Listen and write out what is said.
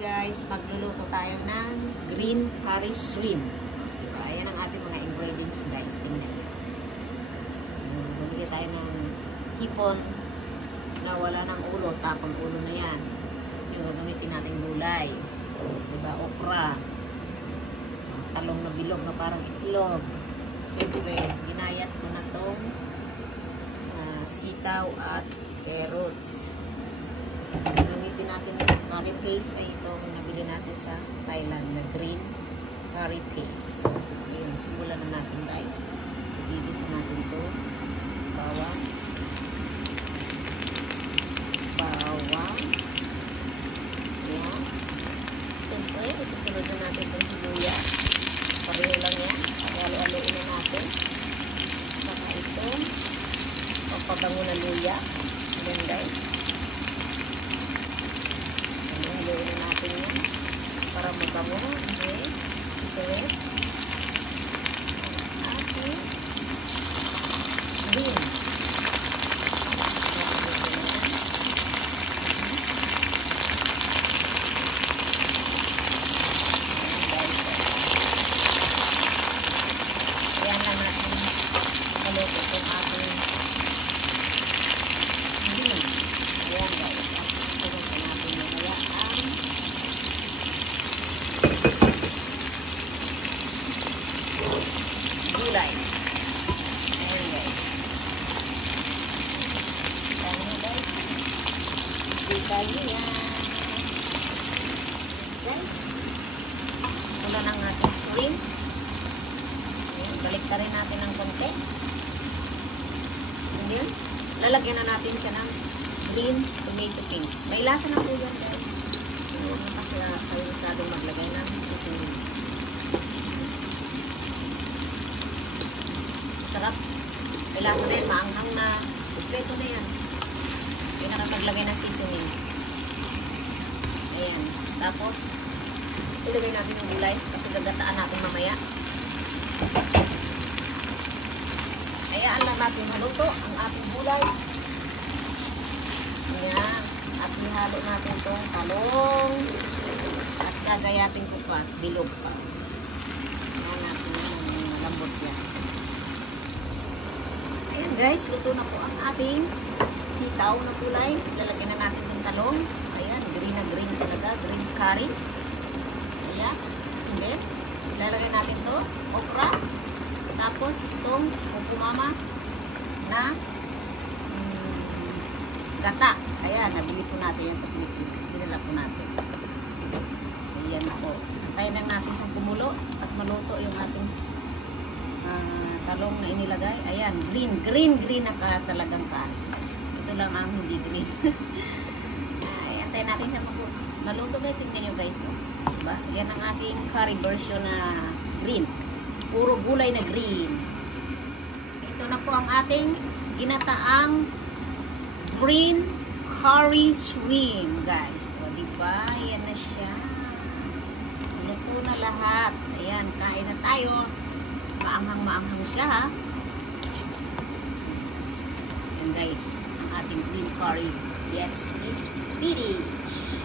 guys, magluluto tayo ng green curry shrimp. Diba? Ayan ang ating mga ingredients guys. Tingnan. Bumili tayo ng hipon na wala ng ulo. Tapang ulo na yan. Yung gagamitin natin gulay. Diba? Okra. Talong na bilog na parang itlog. Siyempre, ginayat ko na tong sitaw at carrots. Gagamitin natin yung curry paste ay itong nabili natin sa Thailand na green curry paste. So, yun, simulan na natin guys. Igisa natin ito. Bawang. Ayan. Siyempre, isusunod na natin itong sibuyas. Pareho lang yan. Halo-haloin na natin. Saka ito. Papabango na luya. Ayan guys. Haloin natin yan para mabango. Okay. Isunod. Ating green. Ayan lang natin haluto itong ating green. Ayan guys. Isunod na natin mamaya ang gulay. Ayan guys. Ayan guys. Gulay yan. Guys. Mula ng ating shrimp. Ayan. Balik na rin natin ng konti. And then, lalagyan na natin siya ng green tomato paste. May lasa na po yan guys. So, nakakaya kayo masyadong maglagay ng seasoning. Sarap. May lasa na yan. Maanghang na. Kompleto na yan. Hindi nakakaglagay ng seasoning. Ayan. Tapos, ilagay natin yung gulay kasi gagataan natin mamaya. Hayaan lang natin maluto ang ating gulay. Ayan. At ihalo natin itong talong. At gagayatin ko pa. Bilog pa. Ayan natin yung malambot yan. Ayan guys. Luto na po ang ating sitaw na gulay. Lalagyan na natin yung talong. Ayan. Green na green talaga. Green curry. Ayan. And then, lalagyan natin to okra. Tapos, itong ukumama na gata. Ayan, nabili po natin yan sa Pilipinas. Dinala po natin. Ayan po. Tayo lang natin siyang kumulo at maluto yung ating talong na inilagay. Ayan, green na talagang curry. Ito lang ang hindi green. Ayan, tayo natin siya maluto na. Tingnan nyo guys. Oh. Diba? Yan ang ating curry version na green. Puro gulay na green. Ito na po ang ating ginataang green curry shrimp, guys. O, diba? Yan na siya. Luto na lahat. Ayan, kain na tayo. Maanghang siya, ha? Ayan, guys. Ang ating green curry. Yes, is finished.